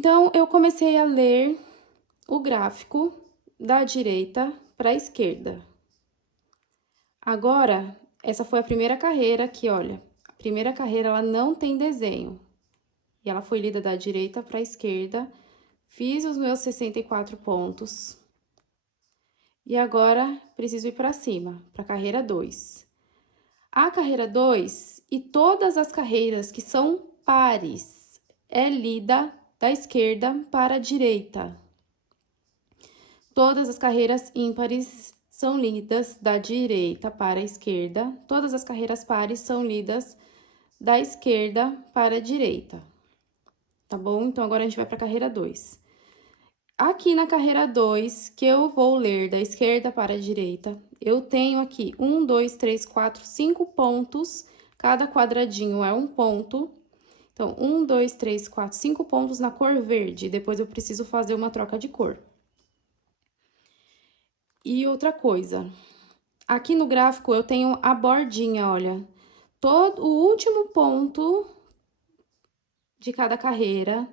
Então, eu comecei a ler o gráfico da direita para a esquerda. Agora, essa foi a primeira carreira aqui, olha. A primeira carreira, ela não tem desenho. E ela foi lida da direita para a esquerda. Fiz os meus 64 pontos. E agora, preciso ir para cima, para a carreira 2. A carreira 2 e todas as carreiras que são pares é lida da esquerda para a direita. Todas as carreiras ímpares são lidas da direita para a esquerda. Todas as carreiras pares são lidas da esquerda para a direita. Tá bom? Então, agora a gente vai para a carreira 2. Aqui na carreira 2, que eu vou ler da esquerda para a direita, eu tenho aqui 1, 2, 3, 4, 5 pontos. Cada quadradinho é um ponto. Então, 1, 2, 3, 4, 5 pontos na cor verde. Depois eu preciso fazer uma troca de cor. E outra coisa, aqui no gráfico eu tenho a bordinha, olha. O último ponto de cada carreira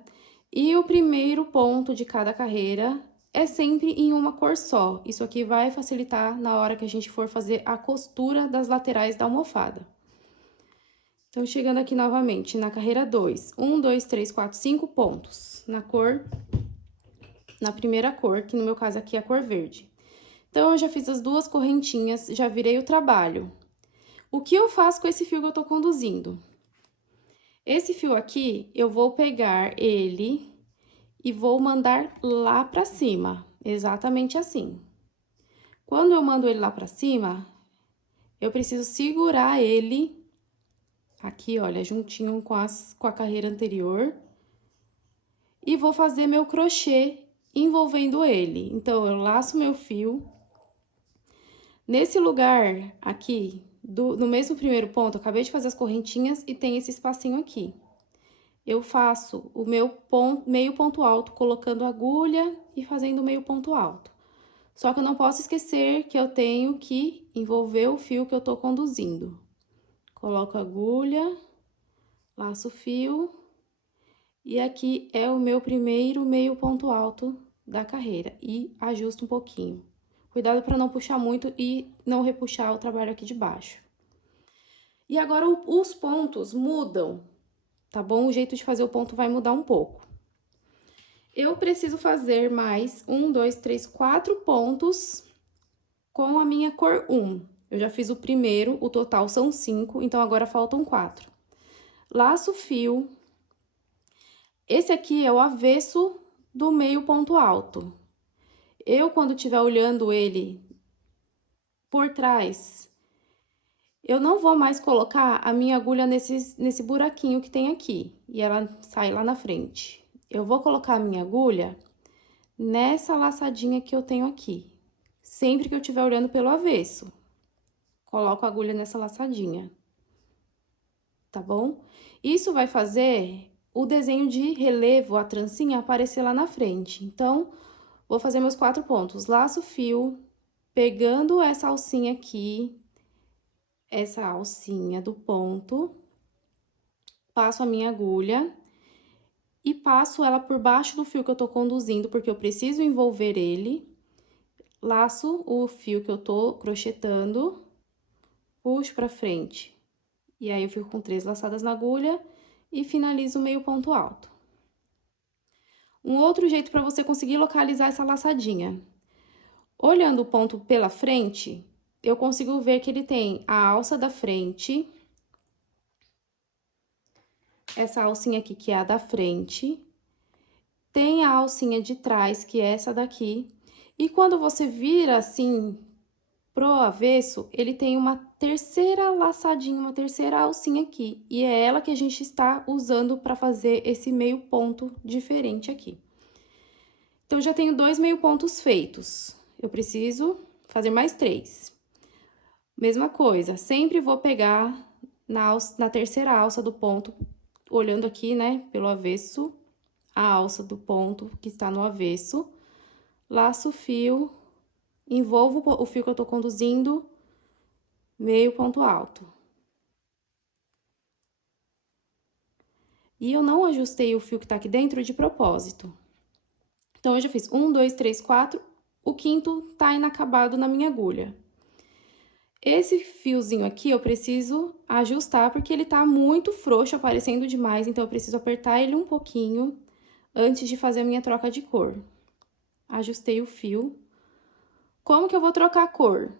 e o primeiro ponto de cada carreira é sempre em uma cor só. Isso aqui vai facilitar na hora que a gente for fazer a costura das laterais da almofada. Então, chegando aqui novamente na carreira 2. 1, 2, 3, 4, 5 pontos na primeira cor, que no meu caso aqui é a cor verde. Então, eu já fiz as duas correntinhas, já virei o trabalho. O que eu faço com esse fio que eu tô conduzindo? Esse fio aqui, eu vou pegar ele e vou mandar lá pra cima, exatamente assim. Quando eu mando ele lá pra cima, eu preciso segurar ele aqui, olha, juntinho com a carreira anterior. E vou fazer meu crochê envolvendo ele. Então, eu laço meu fio. Nesse lugar aqui, no mesmo primeiro ponto, eu acabei de fazer as correntinhas e tem esse espacinho aqui. Eu faço o meu meio ponto alto, colocando agulha e fazendo meio ponto alto. Só que eu não posso esquecer que eu tenho que envolver o fio que eu tô conduzindo. Coloco a agulha, laço o fio, e aqui é o meu primeiro meio ponto alto da carreira, e ajusto um pouquinho. Cuidado para não puxar muito e não repuxar o trabalho aqui de baixo. E agora, os pontos mudam, tá bom? O jeito de fazer o ponto vai mudar um pouco. Eu preciso fazer mais 1, 2, 3, 4 pontos com a minha cor 1. Eu já fiz o primeiro, o total são 5, então agora faltam 4. Laço o fio. Esse aqui é o avesso do meio ponto alto. Eu, quando estiver olhando ele por trás, eu não vou mais colocar a minha agulha nesse buraquinho que tem aqui, e ela sai lá na frente. Eu vou colocar a minha agulha nessa laçadinha que eu tenho aqui, sempre que eu estiver olhando pelo avesso. Coloco a agulha nessa laçadinha, tá bom? Isso vai fazer o desenho de relevo, a trancinha, aparecer lá na frente. Então, vou fazer meus 4 pontos. Laço o fio, pegando essa alcinha aqui, essa alcinha do ponto, passo a minha agulha e passo ela por baixo do fio que eu tô conduzindo, porque eu preciso envolver ele. Laço o fio que eu tô crochetando, puxo pra frente. E aí, eu fico com 3 laçadas na agulha e finalizo o meio ponto alto. Um outro jeito para você conseguir localizar essa laçadinha. Olhando o ponto pela frente, eu consigo ver que ele tem a alça da frente, essa alcinha aqui, que é a da frente, tem a alcinha de trás, que é essa daqui, e quando você vira assim pro avesso, ele tem uma terceira laçadinha, uma terceira alcinha aqui, e é ela que a gente está usando para fazer esse meio ponto diferente aqui. Então, eu já tenho 2 meio pontos feitos, eu preciso fazer mais 3. Mesma coisa, sempre vou pegar na terceira alça do ponto, olhando aqui, né, pelo avesso, a alça do ponto que está no avesso, laço o fio, envolvo o fio que eu tô conduzindo, meio ponto alto. E eu não ajustei o fio que tá aqui dentro de propósito. Então, eu já fiz 1, 2, 3, 4, o quinto tá inacabado na minha agulha. Esse fiozinho aqui eu preciso ajustar porque ele tá muito frouxo, aparecendo demais, então eu preciso apertar ele um pouquinho antes de fazer a minha troca de cor. Ajustei o fio. Como que eu vou trocar a cor?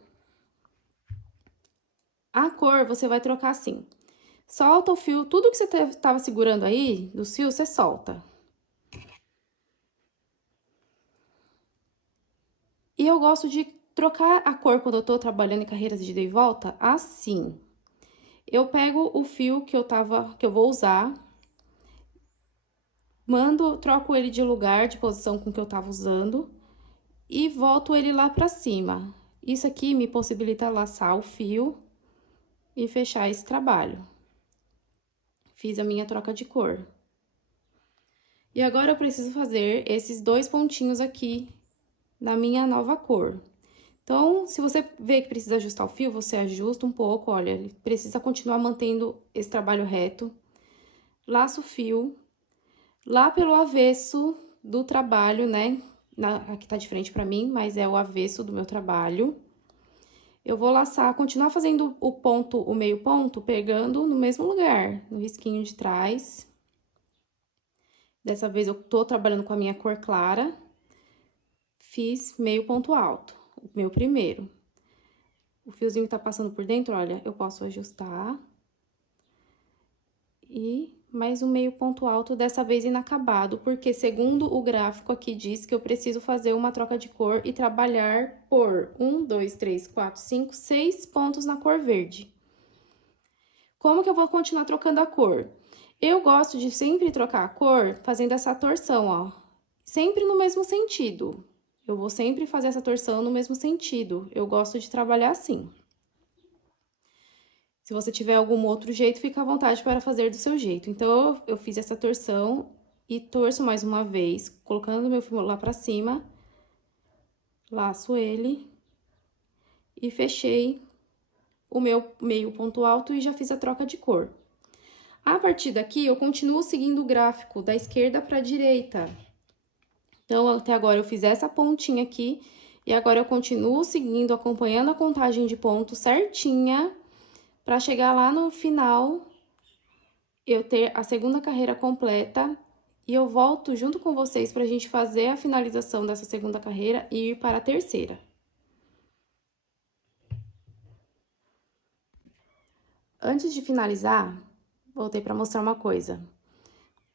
A cor você vai trocar assim. Solta o fio, tudo que você tava segurando aí, dos fios, você solta. E eu gosto de trocar a cor quando eu tô trabalhando em carreiras de ida e volta, assim. Eu pego o fio que eu vou usar, troco ele de lugar, de posição com que eu tava usando e volto ele lá pra cima. Isso aqui me possibilita laçar o fio e fechar esse trabalho. Fiz a minha troca de cor. E agora eu preciso fazer esses 2 pontinhos aqui na minha nova cor. Então, se você vê que precisa ajustar o fio, você ajusta um pouco, olha, ele precisa continuar mantendo esse trabalho reto. Laço o fio, lá pelo avesso do trabalho, né? Aqui tá de frente pra mim, mas é o avesso do meu trabalho. Eu vou laçar, continuar fazendo o meio ponto, pegando no mesmo lugar, no risquinho de trás. Dessa vez eu tô trabalhando com a minha cor clara. Fiz meio ponto alto, o meu primeiro. O fiozinho tá passando por dentro, olha, eu posso ajustar. E mais um meio ponto alto, dessa vez inacabado, porque segundo o gráfico aqui diz que eu preciso fazer uma troca de cor e trabalhar por 1, 2, 3, 4, 5, 6 pontos na cor verde. Como que eu vou continuar trocando a cor? Eu gosto de sempre trocar a cor fazendo essa torção, ó. Sempre no mesmo sentido. Eu vou sempre fazer essa torção no mesmo sentido. Eu gosto de trabalhar assim. Se você tiver algum outro jeito, fica à vontade para fazer do seu jeito. Então, eu fiz essa torção e torço mais uma vez, colocando meu fio lá pra cima. Laço ele e fechei o meu meio ponto alto e já fiz a troca de cor. A partir daqui, eu continuo seguindo o gráfico da esquerda para a direita. Então, até agora eu fiz essa pontinha aqui e agora eu continuo seguindo, acompanhando a contagem de pontos certinha para chegar lá no final eu ter a segunda carreira completa e eu volto junto com vocês para a gente fazer a finalização dessa segunda carreira e ir para a terceira. Antes de finalizar, voltei para mostrar uma coisa.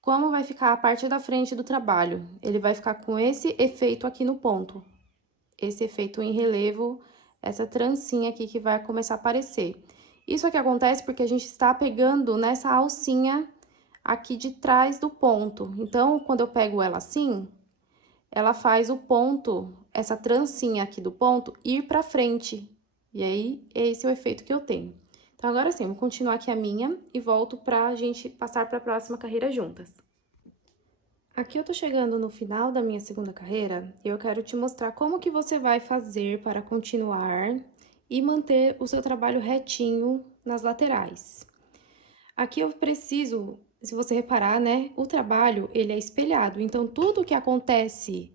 Como vai ficar a parte da frente do trabalho? Ele vai ficar com esse efeito aqui no ponto. Esse efeito em relevo, essa trancinha aqui que vai começar a aparecer. Isso aqui acontece porque a gente está pegando nessa alcinha aqui de trás do ponto. Então, quando eu pego ela assim, ela faz o ponto, essa trancinha aqui do ponto, ir pra frente. E aí, esse é o efeito que eu tenho. Então, agora sim, vou continuar aqui a minha e volto pra gente passar pra próxima carreira juntas. Aqui eu tô chegando no final da minha segunda carreira e eu quero te mostrar como que você vai fazer para continuar e manter o seu trabalho retinho nas laterais. Aqui eu preciso, se você reparar, né, o trabalho, ele é espelhado, então tudo que acontece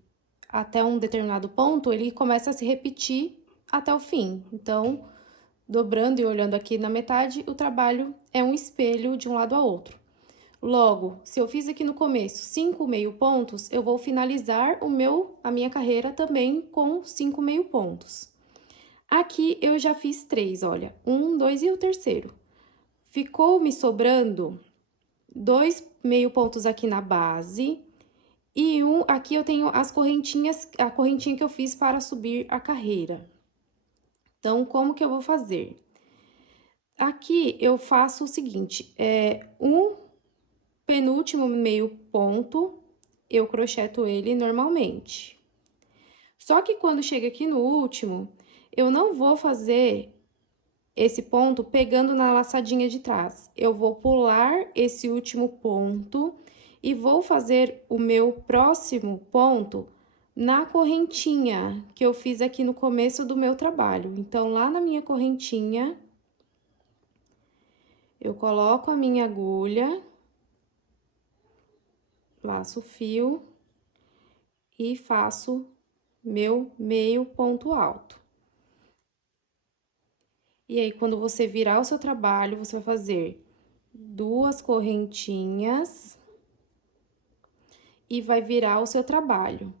até um determinado ponto, ele começa a se repetir até o fim. Então, dobrando e olhando aqui na metade, o trabalho é um espelho de um lado a outro. Logo, se eu fiz aqui no começo 5 meio pontos, eu vou finalizar a minha carreira também com 5 meio pontos. Aqui eu já fiz 3, olha, 1, 2 e o terceiro. Ficou me sobrando 2 meio pontos aqui na base e aqui eu tenho as correntinhas, a correntinha que eu fiz para subir a carreira. Então, como que eu vou fazer? Aqui eu faço o seguinte, um penúltimo meio ponto, eu crocheto ele normalmente. Só que quando chega aqui no último, eu não vou fazer esse ponto pegando na laçadinha de trás. Eu vou pular esse último ponto e vou fazer o meu próximo ponto na correntinha que eu fiz aqui no começo do meu trabalho. Então, lá na minha correntinha, eu coloco a minha agulha laço o fio e faço meu meio ponto alto. E aí, quando você virar o seu trabalho, você vai fazer 2 correntinhas e vai virar o seu trabalho.